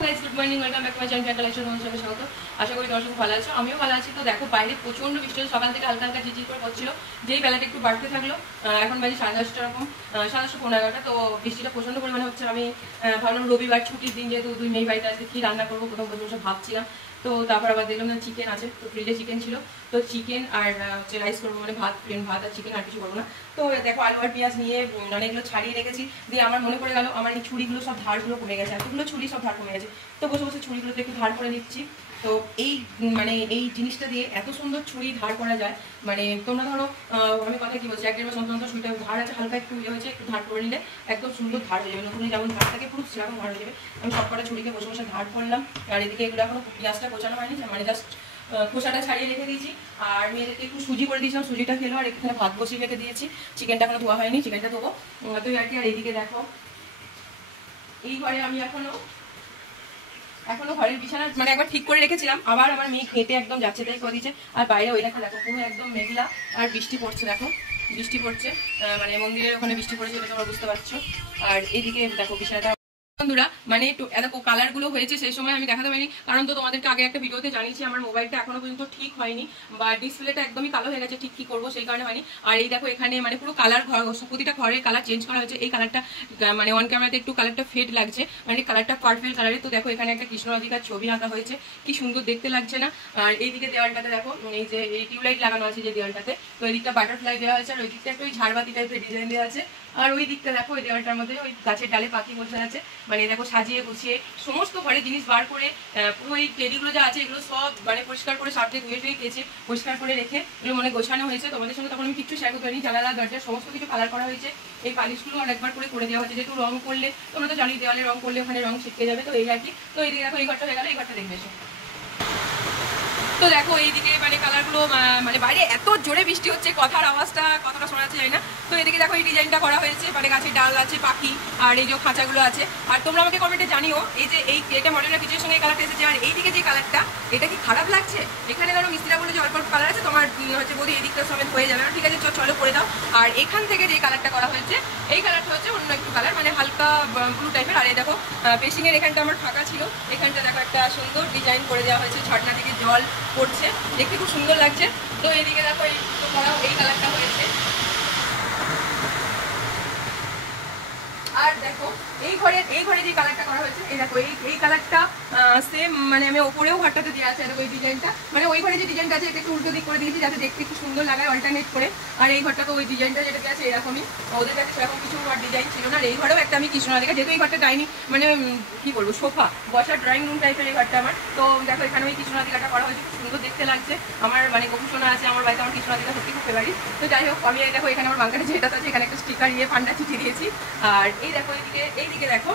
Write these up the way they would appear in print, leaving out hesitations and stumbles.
Good morning, welcome back to my channel ক্যান্টালাইশন অনুষ্ঠানে স্বাগত। আশা করি দর্শক ভালো আছো, আমিও ভালো আছি। তো দেখো বাইরে প্রচন্ড বৃষ্টি সকাল থেকে হালকা হালকা ঝিঝি করে পড়ছিল, যেই বেলাটা একটু বাড়তে থাকলো। এখন বাজে 10:30 রকম, 10:15 তো বৃষ্টিটা প্রচন্ড পরিমাণে হচ্ছে। আমি ভাবলাম রবিবার ছুটির দিন, যেহেতু দুই মেয়ে বাড়িতে আজকে কি রান্না করবো প্রথম বসে ভাবছিলাম। তো তারপর আবার দেখলাম না চিকেন আছে, তো ফ্রিজে চিকেন ছিল, তো চিকেন আর হচ্ছে রাইস করবো, মানে ভাত, প্লেন ভাত আর চিকেন, আর কিছু করবো না। তো দেখো আলু আর পেঁয়াজ নিয়ে অনেকগুলো ছাড়িয়ে রেখেছি, দিয়ে আমার মনে পড়ে গেল আমার এই ছুরিগুলো সব ধারগুলো কমে গেছে, এতগুলো ছুরি সব ধার কমে গেছে। তো বসে বসে ছুরিগুলোতে একটু ধার করে নিচ্ছি। তো এই মানে এই জিনিসটা দিয়ে এত সুন্দর ছুরি ধার করা যায়, মানে তোমরা ধরো আমি কথা কি বলছি, 1-1.5 মাস অন্তর ছুরিটা ধার আছে, হালকা একটু ইয়ে হয়েছে, একটু ধার করে নিলে একদম সুন্দর ধার হয়ে যাবে। নতুন যেমন ধার থাকে পুরো সেরকম ধার হয়ে যাবে। আমি সবকটা ছুরিকে বসে বসে ধার করলাম, আর এদিকে এগুলো এখনো পেঁয়াজটা কোচানো হয়নি, মানে জাস্ট খোসাটা ছাড়িয়ে রেখে দিয়েছি। আর মেয়েদেরকে একটু সুজি করে দিয়েছিলাম, সুজিটা খেলো। আর এখানে ভাত বসিয়ে রেখে দিয়েছি, চিকেনটা এখনো ধোয়া হয়নি, চিকেনটা ধোবো। তো আর কি। আর এইদিকে দেখো এই ঘরে আমি এখনো ঘরের বিছানা মানে একবার ঠিক করে রেখেছিলাম, আবার আমার মেয়ে খেতে একদম যাচ্ছে তাই করে দিচ্ছে। আর বাইরে ওই দেখো পুরো একদম মেঘলা, আর বৃষ্টি পড়ছে, দেখো বৃষ্টি পড়ছে, মানে মন্দিরের ওখানে বৃষ্টি পড়েছে, এটা তোমরা বুঝতে পারছো। আর এইদিকে দেখো বিছানাটা বন্ধুরা, মানে একটু এত কালার গুলো হয়েছে, সেই সময় আমি দেখাতে পারিনি, কারণ তো তোমাদেরকে আগে একটা ভিডিওতে জানিয়েছি আমার মোবাইলটা এখনো পর্যন্ত ঠিক হয়নি, বা ডিসপ্লেটা একদমই কালো হয়ে গেছে, ঠিক কি করবো সেই কারণে হয়নি। আর এই দেখো এখানে মানে পুরো কালার, প্রতিটা ঘরের কালার চেঞ্জ করা হয়েছে। এই কালারটা মানে অন ক্যামেরাতে একটু কালারটা ফেড লাগছে, মানে কালারটা পার্পল কালারের। তো দেখো এখানে একটা কৃষ্ণরাধিকার ছবি আঁকা হয়েছে, কি সুন্দর দেখতে লাগছে না। আর এইদিকে দেওয়ালটাতে দেখো এই যে এই টিউবলাইট লাগানো আছে যে দেওয়ালটাতে, তো এই দিকটা বাটারফ্লাই দেওয়া হয়েছে, আর ওই দিকটা একটু ওই ঝাড়বাতি টাইপের ডিজাইন দেওয়া আছে। আর ওই দিকটা দেখো ওই দেওয়ালটার মধ্যে ওই গাছের ডালে পাখি বসে আছে, মানে দেখো সাজিয়ে গুছিয়ে সমস্ত ঘরে জিনিস বার করে পুরো এই টেডিগুলো যা আছে এগুলো সব মানে পরিষ্কার করে সার্ফে ধুয়ে কেচে পরিষ্কার করে রেখে এগুলো মানে গোছানো হয়েছে। তোমাদের সঙ্গে তখন আমি কিছু শেয়ার করতে পারিনি। জানালা দরজা সমস্ত কিছু কালার করা হয়েছে, এই পালিশগুলো আর একবার করে দেওয়া হয়েছে, যেহেতু রং করলে তোমরা তো জানি দেওয়ালে রং করলে ওখানে রং ছিটকে যাবে, তো এই আর কি। তো এইদিকে দেখো এই ঘরটা হয়ে গেল, এই ঘরটা দেখবে এসো। তো দেখো এইদিকে মানে কালারগুলো, মানে বাইরে এত জোরে বৃষ্টি হচ্ছে, কথার আওয়াজটা কতটা শোনা যাচ্ছে জানি না। তো এদিকে দেখো এই ডিজাইনটা করা হয়েছে, মানে গাছের ডাল আছে, পাখি, আর এই যে খাঁচাগুলো আছে। আর তোমরা আমাকে কমেন্টে জানিও এই যে এটা মডেলের পিছের সঙ্গে কালারটা এসেছে, আর এইদিকে যে কালারটা এটা কি খারাপ লাগছে? এখানে ধরো মিস্ত্রিরা বলে যে অল্প অল্প কালার আছে, তোমার হচ্ছে বলি এই দিকটা সমেত হয়ে যাবে, ঠিক আছে চলো করে দাও। আর এখান থেকে যে কালারটা করা হয়েছে এই কালারটা হচ্ছে অন্য একটু কালার, মানে হালকা ব্লু টাইপের। আর এই দেখো পেসিংয়ের এখানটা আমার ফাঁকা ছিল, এখানটা দেখো একটা সুন্দর ডিজাইন করে দেওয়া হয়েছে, ঝর্ণা থেকে জল পড়ছে, দেখতে খুব সুন্দর লাগছে। তো এইদিকে দেখো এই কালারটা হয়েছে। আর দেখো এই ঘরে যে কালারটা করা হয়েছে, এই দেখো এই কালারটা সেম, মানে আমি ওপরেও ঘরটাতে দেওয়া আছে দেখো এই ডিজাইনটা, মানে ওই ঘরে যে ডিজাইনটা আছে এটা একটু উল্টো দিক করে দিয়েছি যাতে দেখতে একটু সুন্দর লাগায় অল্টারনেট করে। আর এই ঘরটাকে ওই ডিজাইনটা যেটা আছে এরকমই, ওদের কাছে সেরকম কিছু ডিজাইন ছিল না। আর এই ঘরেও একটা আমি কৃষ্ণরাধিকা, যেহেতু এই ঘরটা ডাইনিং মানে কি বলবো সোফা বসার ড্রয়িং রুম টাইপের এই ঘরটা আমার। তো দেখো এখানে ওই কৃষ্ণরাধিকাটা করা হয়েছে, খুব সুন্দর দেখতে লাগছে। আমার মানে গবেষণা আছে আমার বাড়িতে, আমার কৃষ্ণরাধিকা সত্যি খুব ফেভারিট। তো যাই হোক আমি দেখো এখানে আমার বাংকারে যেটা আছে এখানে একটা স্টিকার পান্ডা চিঠি দিয়েছি। আর এই দেখো এইদিকে দেখো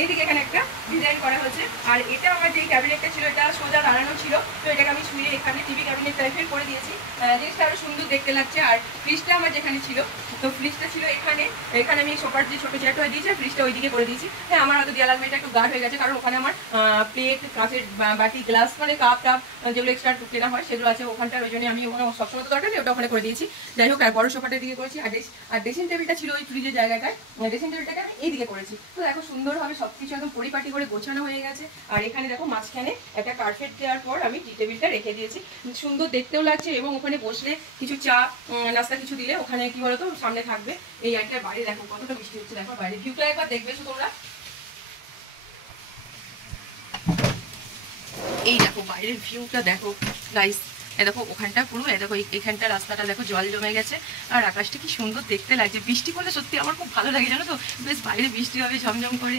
এইদিকে এখানে একটা ডিজাইন করা হয়েছে। আর এটা আমার যে ক্যাবিনেটটা ছিল এটা সোজা দাঁড়ানো ছিল, তো এটাকে আমি শুয়ে এখানে টিভি ক্যাবিনেট টাইপের করে দিয়েছি, জিনিসটা আরো সুন্দর দেখতে লাগছে। আর ফ্রিজটা আমার যেখানে ছিল, তো ফ্রিজটা ছিল এখানে আমি সোফার যে ছোটো চেয়ারটা হয়ে দিয়েছি, ফ্রিজটা ওইদিকে করে দিয়েছি। হ্যাঁ আমার হয়তো দেয়াল আলমারিটা একটু গাঢ় হয়ে গেছে, কারণ ওখানে আমার প্লেট, কাঁচের বাটি, গ্লাস, মানে কাপ টাপ যেগুলো এক্সট্রা কেনা হয় সেগুলো আছে ওখানটার, ওই জন্য আমি ওখানে সবসময় তো দরকার নেই, ওটা ওখানে করে দিয়েছি। যাই হোক আর বড় সোফাটার দিকে করেছি। আর ড্রেসিং টেবিলটা ছিল ওই ফ্রিজের জায়গাটায়, ড্রেসিং টেবিলটাকে আমি এইদিকে করেছি। তো দেখো সুন্দরভাবে সবকিছু একদম পরিপাটি করে গোছানো হয়ে গেছে। আর এখানে দেখো মাঝখানে একটা কার্পেট দেওয়ার পর আমি টি টেবিলটা রেখে দিয়েছি, সুন্দর দেখতেও লাগছে, এবং ওখানে বসলে কিছু চা নাস্তা কিছু দিলে ওখানে কি বলতো সামনে থাকবে। এই একটা বাইরে দেখো কতটা বৃষ্টি হচ্ছে, দেখো বাইরে ভিউটা একবার দেখবে তোমরা। এই দেখো বাইরের ভিউটা দেখো গাইস, দেখো ওখানটা পুরো দেখো এইখানটা রাস্তাটা দেখো জল জমে গেছে, আর আকাশটা কি সুন্দর দেখতে লাগছে। বৃষ্টি পড়লে সত্যি আমার খুব ভালো লাগে জানো তো, বেশ বাইরে বৃষ্টি হবে ঝমঝম করে,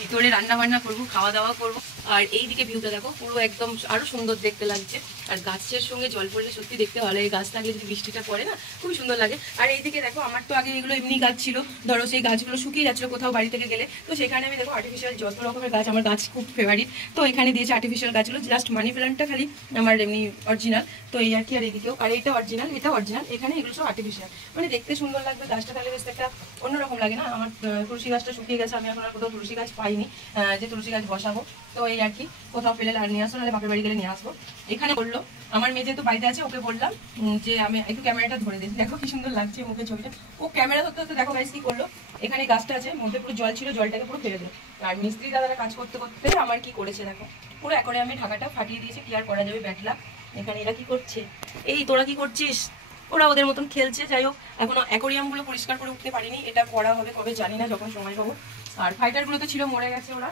ভিতরে রান্না বান্না করবো, খাওয়া দাওয়া করবো। আর এইদিকে ভিউটা দেখো পুরো একদম আরো সুন্দর দেখতে লাগছে। আর গাছের সঙ্গে জল পড়লে সত্যি দেখতে ভালো লাগে, গাছ থাকলে যদি বৃষ্টিটা পড়ে না খুবই সুন্দর লাগে। আর এইদিকে দেখো আমার তো আগে এগুলো এমনি গাছ ছিল, ধরো সেই গাছগুলো শুকিয়ে যাচ্ছিল কোথাও বাড়ি থেকে গেলে, তো সেখানে আমি দেখো আর্টিফিশিয়াল যত রকমের গাছ, আমার গাছ খুব ফেভারিট, তো এখানে দিয়েছে আর্টিফিশিয়াল গাছগুলো। জাস্ট মানি প্ল্যান্টটা খালি আমার এমনি অরিজিনাল, তো এই আর কি। আর এদিকেও, আর এটা অরিজিনাল, এটা অরিজিনাল, এখানে এগুলো সব আর্টিফিশিয়াল। মানে দেখতে সুন্দর লাগবে গাছটা, তাহলে বেশ একটা অন্যরকম লাগে না। আমার তুলসী গাছটা শুকিয়ে গেছে, আমি এখন আর কোথাও তুলসী গাছ পাইনি যে তুলসী গাছ বসাবো। তো এই আর কি, কোথাও পেলে আর নিয়ে আসবো, নাহলে বাপের বাড়ি গেলে নিয়ে আসবো। এখানে বললো আমার মেয়ে যেহেতু বাড়িতে আছে, ওকে বললাম যে আমি একটু ক্যামেরাটা ধরে দিই, দেখো কি সুন্দর লাগছে মুখের ছবিটা। ও ক্যামেরা ধরতে ধরতে দেখো গাইস কি করলো, এখানে গাছটা আছে, মধ্যে পুরো জল ছিল, জলটাকে পুরো ফেলে দিল। আর মিস্ত্রি দাদারা কাজ করতে করতে আমার কি করেছে দেখো, পুরো একরে আমি ঢাকাটা ফাটিয়ে দিয়েছি। কি আর করা যাবে, ব্যাটলা। এখানে এরা কি করছে, এই তোরা কি করছিস, ওরা ওদের মতন খেলছে। যাই হোক, এখনো অ্যাকোরিয়াম গুলো পরিষ্কার করে উঠতে পারিনি, এটা করা হবে কবে জানি না, যখন সময় পাবো। আর ফাইটার গুলো তো ছিল, মরে গেছে ওরা।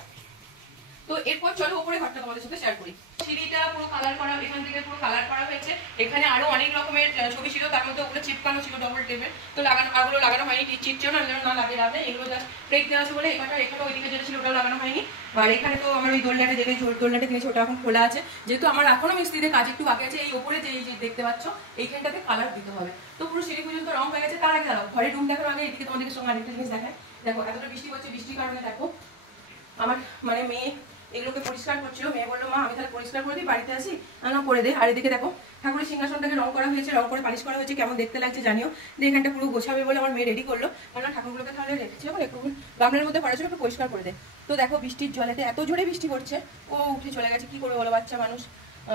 তো এরপর চলো উপরে ঘরটা তোমাদের সাথে শেয়ার করি। সিঁড়িটা পুরো কালার করা, এখান থেকে পুরো কালার করা হয়েছে। এখানে আরো অনেক রকমের ছবি ছিল, তার মধ্যে ওগুলো চিপকানো ছিল ডবল টেপের, তো লাগানো, আরগুলো লাগানো হয়নি, চিটছেও না, যেন না লাগে রাতে। এগুলো জাস্ট ব্রেক দেওয়া আছে বলে এখানটা, এখানে ওইদিকে যেটা ছিল ওটাও লাগানো হয়নি। আর এখানে তো আমার ওই দোলনাটা, যেটা দোলনাটা কিনেছি ওটা এখন খোলা আছে, যেহেতু আমার এখনো মিস্ত্রিদের কাজ একটু বাকি আছে। এই ওপরে যে দেখতে পাচ্ছ এইখানটাতে কালার দিতে হবে, তো পুরো সিঁড়ি পর্যন্ত রং হয়ে গেছে। তার আগে দাঁড়াও, ঘরে রুম দেখার আগে এদিকে তোমাদেরকে সঙ্গে আরেকটা জিনিস দেখায়। দেখো এতটা বৃষ্টি হচ্ছে, বৃষ্টির কারণে দেখো আমার মানে মেয়ে এগুলোকে পরিষ্কার করছিল। মেয়ে বললো মা আমি তাহলে পরিষ্কার করে দিই, বাড়িতে আসি, না করে দে। আর এদিকে দেখো ঠাকুরের সিংহাসনটাকে রং করা হয়েছে, রং করে পালিশ করা হয়েছে, কেমন দেখতে লাগছে জানিও। দিয়ে এখানটা পুরো গোছাবে বলে আমার মেয়ে রেডি করলো, কারণ ঠাকুরগুলোকে তাহলে রেখেছি এখন একটু গামলার মধ্যে পড়াছিল, একটু পরিষ্কার করে দে। তো দেখো বৃষ্টির জলেতে এত জোরে বৃষ্টি পড়ছে, ও উঠে চলে গেছে, কি করবে বলো বাচ্চা মানুষ।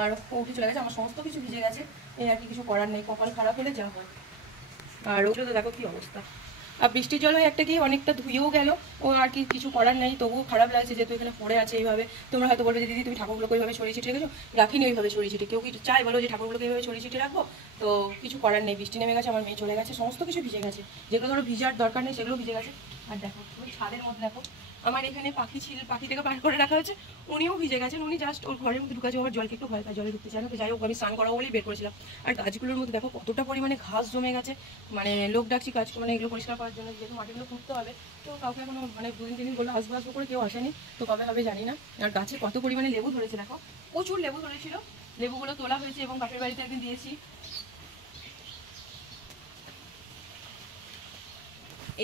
আর ও উঠে চলে গেছে, আমার সমস্ত কিছু ভিজে গেছে। এই আর কি, কিছু করার নেই, কপাল খারাপ হলে যা হয়। আর ওগুলো তো দেখো কি অবস্থা। আর বৃষ্টির জল একটা কি অনেকটা ধুয়েও গেল, ও আর কি কিছু করার নেই, তবুও খারাপ লাগছে যেহেতু এখানে পড়ে আছে এইভাবে। তোমরা হয়তো বলবে যে দিদি তুমি ঠাকুরগুলোকে ওইভাবে ছড়িয়ে ছিটিয়ে রেখেছো, রাখিনি ওইভাবে ছড়িয়ে ছিটিয়ে। কেউ কি চাই বলো যে ঠাকুরগুলোকে এইভাবে ছড়িয়ে ছিটিয়ে রাখবো? তো কিছু করার নেই, বৃষ্টি নেমে গেছে, আমার মেয়ে চলে গেছে, সমস্ত কিছু ভিজে গেছে, যেগুলো ধরো ভিজার দরকার নেই সেগুলো ভিজে গেছে। আর দেখো ওই ছাদের মধ্যে দেখো আমার এখানে পাখি ছিল, পাখিটাকে বার করে রাখা হয়েছে, উনিও ভিজে গেছেন। উনি জাস্ট ওর ঘরের মধ্যে ঢুকেছে, আমার জলকে একটু ভয় পায়, জলে ঢুকতে চায় না। তো যাই হোক, আমি স্নান করা বলেই বের করেছিলাম। আর গাছগুলোর মধ্যে দেখো কতটা পরিমাণে ঘাস জমে গেছে, মানে লোক ডাকছি কাজ মানে এগুলো পরিষ্কার করার জন্য, যেহেতু মাটিগুলো খুঁড়তে হবে। তো কাউকে এখনো মানে 2 দিন 3 দিন বললো আসবো আসবো করে, কেউ আসেনি, তো কবে হবে জানি না। আর গাছে কত পরিমাণে লেবু ধরেছে দেখো, প্রচুর লেবু ধরেছিল, লেবুগুলো তোলা হয়েছে এবং বাপের বাড়িতে একদিন দিয়েছি।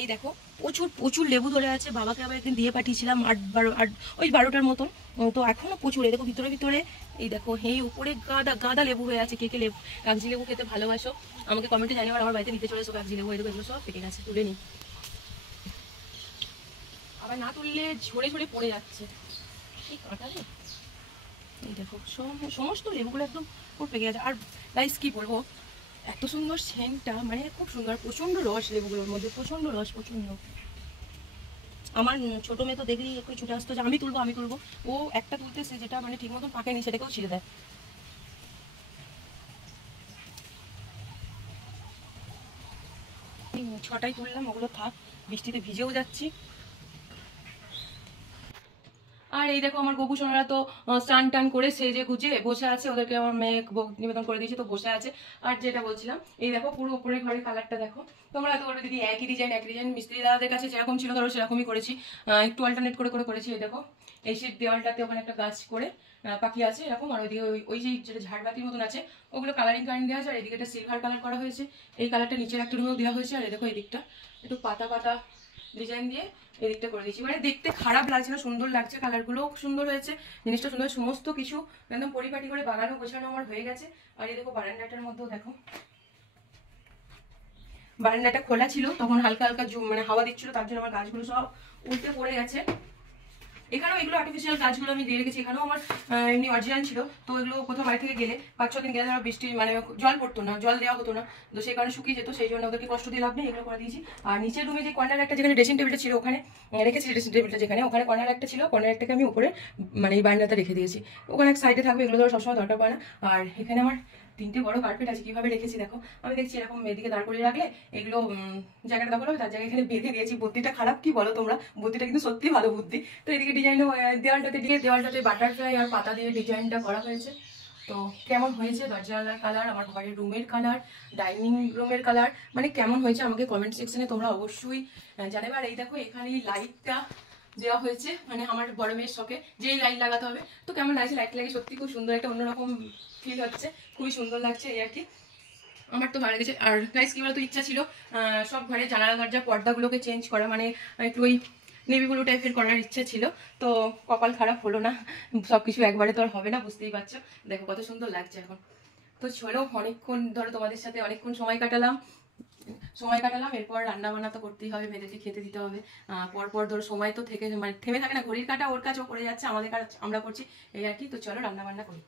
এই দেখো প্রচুর প্রচুর লেবু ধরে আছে, বাবাকে আবার একদিন দিয়ে পাঠিয়েছিলাম 8-12টার মতন। তো এখনো প্রচুর, এই দেখো ভিতরে ভিতরে, এই দেখো এই উপরে গাদা গাদা লেবু হয়ে আছে। কে কে লেবু, কাগজি লেবু খেতে ভালোবাসো আমাকে কমেন্টে জানিও। আর আমার বাড়িতে নিতে চলে এসো কাগজি লেবু, এই দেখো এগুলো সব পেকে গেছে, তুলে নি, আবার না তুললে ঝরে ঝরে পড়ে যাচ্ছে, কি কাঁটা রে। এই দেখো সমস্ত লেবুগুলো একদম পুরো পেকে গেছে। আর গাইস কি বলবো, এত সুন্দর সেন্টটা, মানে খুব সুন্দর, প্রচন্ড রস লেবুগুলোর মধ্যে, প্রচন্ড রস, প্রচন্ড। আমার ছোট মেয়ে তো দেখলি একটু ছুটে আসতো যে আমি তুলবো আমি তুলবো, ও একটা তুলতেছে যেটা মানে ঠিক মতন পাকেনি সেটাকেও ছিঁড়ে দেয়। ছটাই তুললাম, ওগুলো থাক, বৃষ্টিতে ভিজেও যাচ্ছি। আর এই দেখো আমার গবু সোনারা তো স্নান টান করে সেজে গুজে বসে আছে, ওদেরকে আমার মেয়ে ভোগ নিবেদন করে দিয়েছে, তো বসে আছে। আর যেটা বলছিলাম, এই দেখো পুরো উপরে ঘরের কালারটা দেখো। তোমরা হয়তো বলবে দিদি একই ডিজাইন একই ডিজাইন, মিস্ত্রি দাদাদের কাছে যেরকম ছিল ধরো সেরকমই করেছি, একটু অল্টারনেট করে করে করেছি। এই দেখো এই শীত দেওয়ালটাতে ওখানে একটা গাছ করে পাখি আছে এরকম, আর ওইদিকে ওই যে যেটা ঝাড়বাতির মতন আছে ওগুলো কালারিং কারেন্ট দেওয়া আছে। আর এদিকে একটা সিলভার কালার করা হয়েছে, এই কালারটা নিচের একটা রুমেও দেওয়া হয়েছে। আর এই দেখো এই দিকটা একটু পাতা পাতা ডিজাইন দিয়ে এদিকটা করে দিয়েছি, মানে দেখতে খারাপ লাগছে না, সুন্দর লাগছে, কালারগুলো সুন্দর হয়েছে, জিনিসটা সুন্দর, সমস্ত কিছু একদম পরিপাটি করে বাগানো গোছানো আমার হয়ে গেছে। আর এই দেখো বারান্দাটার মধ্যেও দেখো, বারান্দাটা খোলা ছিল তখন হালকা হালকা মানে হাওয়া দিচ্ছিল, তার জন্য আমার গাছগুলো সব উল্টে পড়ে গেছে। এখানেও এগুলো আর্টিফিশিয়াল গাছগুলো আমি দিয়ে রেখেছি, এখানেও আমার এমনি অরিজিনাল ছিল। তো এগুলো কোথাও বাড়ি থেকে গেলে 5-6 দিন গেলে ধরো বৃষ্টি মানে জল পড়তো না, জল দেওয়া হতো না, তো সেই কারণে শুকিয়ে যেত, সেই জন্য ওদেরকে কষ্ট দিয়ে লাভ নেই, এগুলো করে দিয়েছি। আর নিচের রুমে যে কর্নার একটা যেখানে ড্রেসিং টেবিলটা ছিল ওখানে রেখেছি, ড্রেসিং টেবিলটা যেখানে ওখানে কর্নার একটা ছিল, কর্নার একটাকে আমি উপরে মানে এই বারান্দাতে রেখে দিয়েছি, ওখানে এক সাইডে থাকবে, এগুলো ধরো সবসময় দরকার পড়ে না। আর এখানে আমার 3টে বড় কার্পেট আছে, কিভাবে রেখেছি দেখো, আমি দেখছি এরকম এদিকে দাঁড় করে রাখলে এগুলো জায়গাটা দখল হবে, তার জায়গায় এখানে বেঁধে দিয়েছি। বুদ্ধিটা খারাপ কি বলো তোমরা, বুদ্ধিটা কিন্তু সত্যি ভালো বুদ্ধি। তো এদিকে ডিজাইনটা দেওয়ালটাতে বাটারফ্লাই আর পাতা দিয়ে ডিজাইনটা করা হয়েছে। তো কেমন হয়েছে দরজার কালার, আমার ঘরের রুমের কালার, ডাইনিং রুমের কালার, মানে কেমন হয়েছে আমাকে কমেন্ট সেকশনে তোমরা অবশ্যই জানাবে। আর এই দেখো এখানে লাইটটা দেওয়া হয়েছে, মানে আমার বড় মেয়ের শখে যেই লাইট লাগাতে হবে, তো কেমন লাগছে লাইট লাগে, সত্যি খুব সুন্দর, একটা অন্যরকম ফিল হচ্ছে, খুবই সুন্দর লাগছে এই আর কি, আমার তো ভালো লেগেছে। আর গাইস কি বলতো, ইচ্ছা ছিল সব ঘরে জানালা দরজা পর্দাগুলোকে চেঞ্জ করা, মানে একটু ওই নেভি ব্লু টাইপের করার ইচ্ছা ছিল, তো কপাল খারাপ হলো না, সবকিছু একবারে তো আর হবে না, বুঝতেই পারছো। দেখো কত সুন্দর লাগছে এখন, তো চলো, অনেকক্ষণ ধরো তোমাদের সাথে অনেকক্ষণ সময় কাটালাম। এরপর রান্না বান্না তো করতেই হবে, মেয়েদেরকে খেতে দিতে হবে। পরপর ধরো সময় তো থেকে মানে থেমে থাকে না, ঘড়ির কাঁটা ওর কাছেও করে যাচ্ছে, আমাদের কাজ আমরা করছি, এই আর কি। তো চলো রান্না বান্না করি।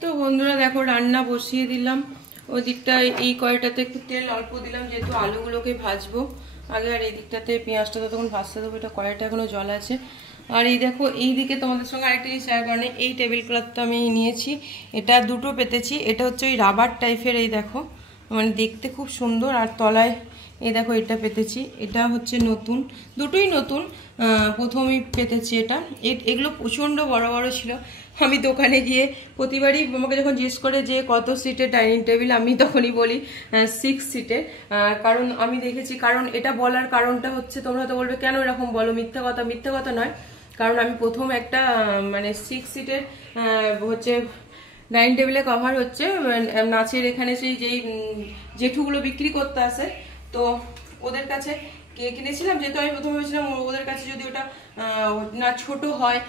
তো বন্ধুরা দেখো, রান্না বসিয়ে দিলাম। ওই দিকটায় এই কড়াইটাতে একটু তেল অল্প দিলাম, যেহেতু আলুগুলোকে ভাজবো আগে। আর এই দিকটাতে পেঁয়াজটা তো তখন ভাজতে দেবো, এটা কড়াইটা এখনো জল আছে। আর এই দেখো, এই দিকে তোমাদের সঙ্গে আরেকটা জিনিস শেয়ার করে, এই টেবিল ক্লথটা আমি নিয়েছি, এটা দুটো পেতেছি। এটা হচ্ছে ওই রাবার টাইপের, এই দেখো মানে দেখতে খুব সুন্দর। আর তলায় এই দেখো এটা পেতেছি, এটা হচ্ছে নতুন, দুটোই নতুন, প্রথমেই পেতেছি এটা। এগুলো প্রচণ্ড বড় বড় ছিল। আমি দোকানে গিয়ে প্রতিবারই আমাকে যখন জিজ্ঞেস করে যে কত সিটের ডাইনিং টেবিল, আমি তখনই বলি 6 সিটের। কারণ আমি দেখেছি, কারণ এটা বলার কারণটা হচ্ছে, তোমরা তো বলবে কেন এরকম বলো, মিথ্যা কথা নয়। কারণ আমি প্রথম একটা মানে 6 সিটের হচ্ছে ডাইনিং টেবিলে কভার হচ্ছে নাচের এখানে সেই যেই জেঠুগুলো বিক্রি করতে আসে, তো ওদের কাছে কিনেছিলাম। যেহেতু আমি প্রথমে ভেবেছিলাম ওদের কাছে যদি ওটা না ছোট হয়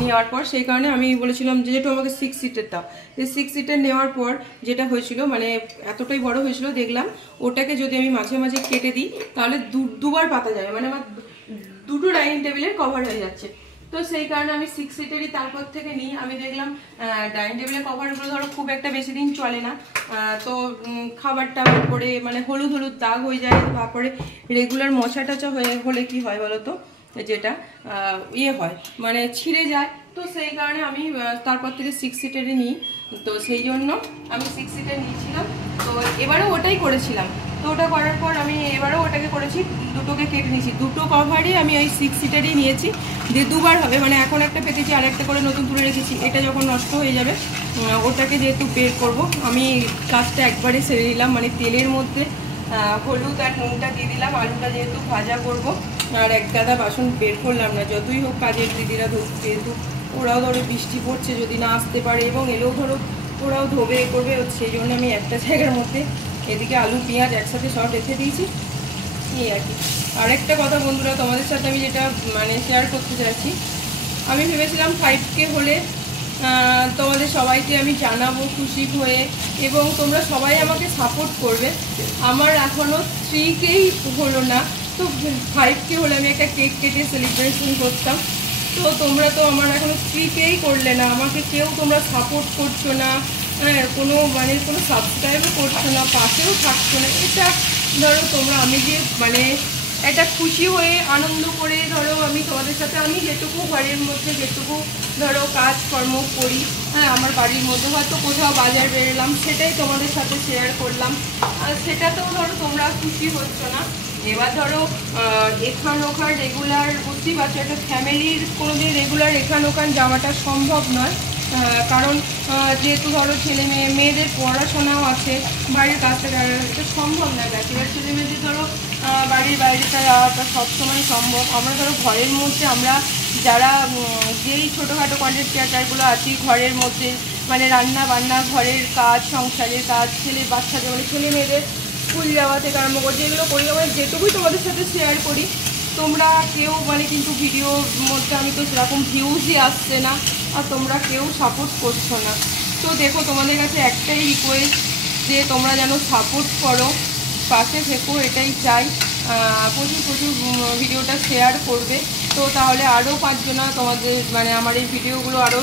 নেওয়ার পর, সেই কারণে আমি বলেছিলাম যে যেহেতু আমাকে 6 সিটের দাও। এই 6 সিটের নেওয়ার পর যেটা হয়েছিল, মানে এতটাই বড় হয়েছিল, দেখলাম ওটাকে যদি আমি মাঝে মাঝে কেটে দিই তাহলে দুবার পাতা যাবে, মানে আমার দুটো ডাইনিং টেবিলের কভার হয়ে যাচ্ছে। তো সেই কারণে আমি 6 সিটেরই তারপর থেকে নিই। আমি দেখলাম ডাইনিং টেবিলের কভারগুলো ধরো খুব একটা বেশি দিন চলে না, তো খাবারটা করে মানে হলুদ হলুদ দাগ হয়ে যায়। তারপরে রেগুলার মোছা টাচা হলে কি হয় বলো তো, যেটা ইয়ে হয় মানে ছিঁড়ে যায়। তো সেই কারণে আমি তারপর থেকে 6 সিটেরই নিই। তো সেই জন্য আমি 6 সিটের নিয়েছিলাম। তো এবারেও ওটাই করেছিলাম। তো ওটা করার পর আমি এবারেও ওটাকে করেছি, দুটোকে কেটে নিয়েছি। দুটো কভারই আমি ওই 6 সিটেরই নিয়েছি, দিয়ে দুবার হবে, মানে এখন একটা পেতেছি আর একটা করে নতুন তুলে রেখেছি। এটা যখন নষ্ট হয়ে যাবে ওটাকে যেহেতু বের করব, আমি কাজটা একবারে সেরে নিলাম। মানে তেলের মধ্যে হলুদ আর নুনটা দিয়ে দিলাম, আলুটা যেহেতু ভাজা করব। আর এক গাদা বাসন বের করলাম না, যতই হোক কাজের দিদিরা যেহেতু ওরাও ধরো বৃষ্টি পড়ছে, যদি না আসতে পারে এবং এলেও ধরো ওরাও ধোবে করবে, সেই জন্য আমি একটা জায়গার মধ্যে এদিকে আলু পেঁয়াজ একসাথে সব রেখে দিয়েছি, এই আর কি। আরেকটা কথা বন্ধুরা, তোমাদের সাথে আমি যেটা মানে শেয়ার করতে চাইছি, আমি ভেবেছিলাম 5K হলে তোমাদের সবাইকে আমি জানাবো খুশি হয়ে, এবং তোমরা সবাই আমাকে সাপোর্ট করবে। আমার এখনও 3Kই হলো না, তো 5K হলে আমি একটা কেক কেটে সেলিব্রেশন করতাম। তো তোমরা তো আমার এখনও 3Kই করলে না, আমাকে কেউ তোমরা সাপোর্ট করছো না, কোনো মানে কোনো সাবস্ক্রাইবও করছো না, পাশেও থাকছো না। এটা ধরো তোমরা, আমি যে মানে একটা খুশি হয়ে আনন্দ করে ধরো আমি তোমাদের সাথে, আমি যেটুকু ঘরের মধ্যে যেটুকু ধরো কাজকর্ম করি, আমার বাড়ির মধ্যে হয়তো কোথাও বাজার বেরোলাম, সেটাই তোমাদের সাথে শেয়ার করলাম। আর সেটাতেও ধরো তোমরা খুশি হচ্ছ না। এবার ধরো এখান ওখান রেগুলার, বুঝতেই পারছো একটা ফ্যামিলির কোনোদিন রেগুলার এখান ওখান যাওয়াটা সম্ভব নয়। কারণ যেহেতু ধরো মেয়েদের পড়াশোনাও আছে, বাড়ির কাজটা এটা সম্ভব না। ব্যাচেলার ছেলে মেয়েদের ধরো বাড়ির বাইরেটা যাওয়াটা সবসময় সম্ভব। আমরা ধরো ঘরের মধ্যে আমরা যারা যেই ছোটোখাটো কন্টেন্ট ক্রিয়েটারগুলো আছি ঘরের মধ্যে, মানে রান্না বান্না, ঘরের কাজ, সংসারের কাজ, বাচ্চাদের মানে ছেলে মেয়েদের স্কুল যাওয়া থেকে আরম্ভ করে যেগুলো করি, আমরা যেটুকুই তোমাদের সাথে শেয়ার করি, তোমরা কেউ মানে কিন্তু ভিডিওর মধ্যে আমি তো সেরকম ভিউজই আসছে না, আর তোমরা কেউ সাপোর্ট করছো না। তো দেখো, তোমাদের কাছে একটাই রিকোয়েস্ট যে তোমরা যেন সাপোর্ট করো, পাশে থেকো, এটাই চাই। প্রচুর ভিডিওটা শেয়ার করবে, তো তাহলে আরও 5 জনা তোমাদের মানে আমার এই ভিডিওগুলো আরও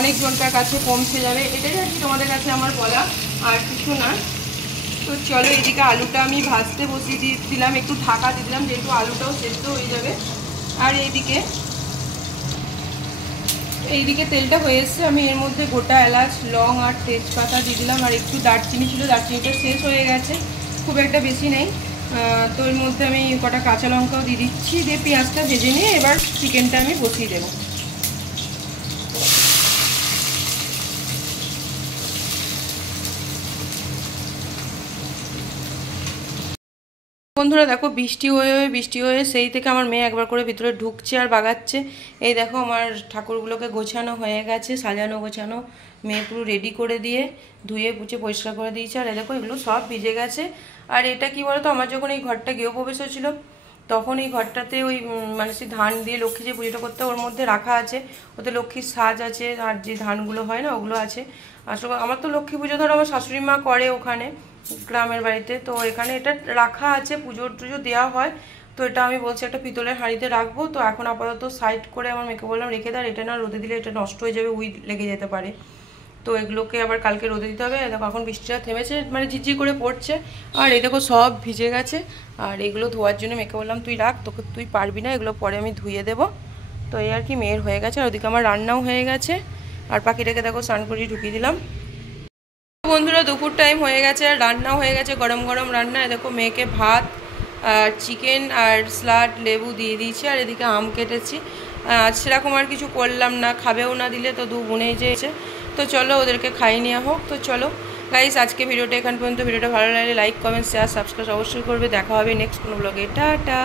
অনেকজনকার কাছে পৌঁছে যাবে। এটাই আর কি তোমাদের কাছে আমার বলা, আর কিছু না। তো চলো, এদিকে আলুটা আমি ভাজতে বসিয়ে দিলাম, একটু ঢাকা দিয়ে দিলাম যেহেতু আলুটাও সেদ্ধ হয়ে যাবে। আর এইদিকে তেলটা হয়ে এসছে, আমি এর মধ্যে গোটা এলাচ, লং আর তেজপাতা দিয়ে দিলাম। আর একটু দারচিনি ছিল, দারচিনিটা শেষ হয়ে গেছে, খুব একটা বেশি নেই। তো এর মধ্যে আমি কটা কাঁচা লঙ্কাও দিয়ে দিচ্ছি, দিয়ে পেঁয়াজটা ভেজে নিয়ে এবার চিকেনটা আমি বসিয়ে দেবো। বন্ধুরা দেখো, বৃষ্টি হয়ে সেই থেকে আমার মেয়ে একবার করে ভিতরে ঢুকছে আর বাগাচ্ছে। এই দেখো, আমার ঠাকুরগুলোকে গোছানো হয়ে গেছে, সাজানো গোছানো, মেয়ে পুরো রেডি করে দিয়ে ধুয়ে পুছে পরিষ্কার করে দিয়েছে। আর এই দেখো, এগুলো সব ভিজে গেছে। আর এটা কি বলতো, আমার যখন এই ঘরটা গৃহপ্রবেশ হয়েছিল তখন এই ঘরটাতে ওই মানে সেই ধান দিয়ে লক্ষ্মী যে পুজোটা করতে ওর মধ্যে রাখা আছে, ওতে লক্ষ্মীর সাজ আছে আর যে ধানগুলো হয় না ওগুলো আছে। আসলে আমার তো লক্ষ্মী পুজো ধরো আমার শাশুড়ি মা করে ওখানে গ্রামের বাড়িতে, তো এখানে এটা রাখা আছে, পুজো টুজো দেওয়া হয়। তো এটা আমি বলছি একটা পিতলের হাঁড়িতে রাখবো। তো এখন আপাতত সাইড করে আমার মেয়েকে বললাম রেখে দেয়, এটা না রোদে দিলে এটা নষ্ট হয়ে যাবে, উই লেগে যেতে পারে। তো এগুলোকে আবার কালকে রোদে দিতে হবে। দেখো এখন বৃষ্টিটা থেমেছে, মানে ঝিরঝির করে পড়ছে, আর এই দেখো সব ভিজে গেছে। আর এগুলো ধোয়ার জন্য মেয়েকে বললাম তুই রাখ, তোকে তুই পারবি না, এগুলো পরে আমি ধুয়ে দেবো। তো এই আর কি, মেয়ের হয়ে গেছে, আর ওদিকে আমার রান্নাও হয়ে গেছে। আর পাখিটাকে দেখো স্নান করিয়ে ঢুকিয়ে দিলাম। বন্ধুরা দুপুর টাইম হয়ে গেছে আর রান্নাও হয়ে গেছে, গরম গরম রান্না। দেখো মেয়েকে ভাত আর চিকেন আর স্যালাড লেবু দিয়ে দিয়েছি, আর এদিকে আম কেটেছি। সেরকম আর কিছু করলাম না, খাবেও না দিলে, তো দু বোনেই যেয়েছে। তো চলো ওদেরকে খাইয়ে নেওয়া হোক। তো চলো গাইস, আজকে ভিডিওটা এখান পর্যন্ত। ভিডিওটা ভালো লাগলে লাইক কমেন্ট শেয়ার সাবস্ক্রাইব অবশ্যই করবে। দেখা হবে নেক্সট কোনো ব্লগে। টাটা।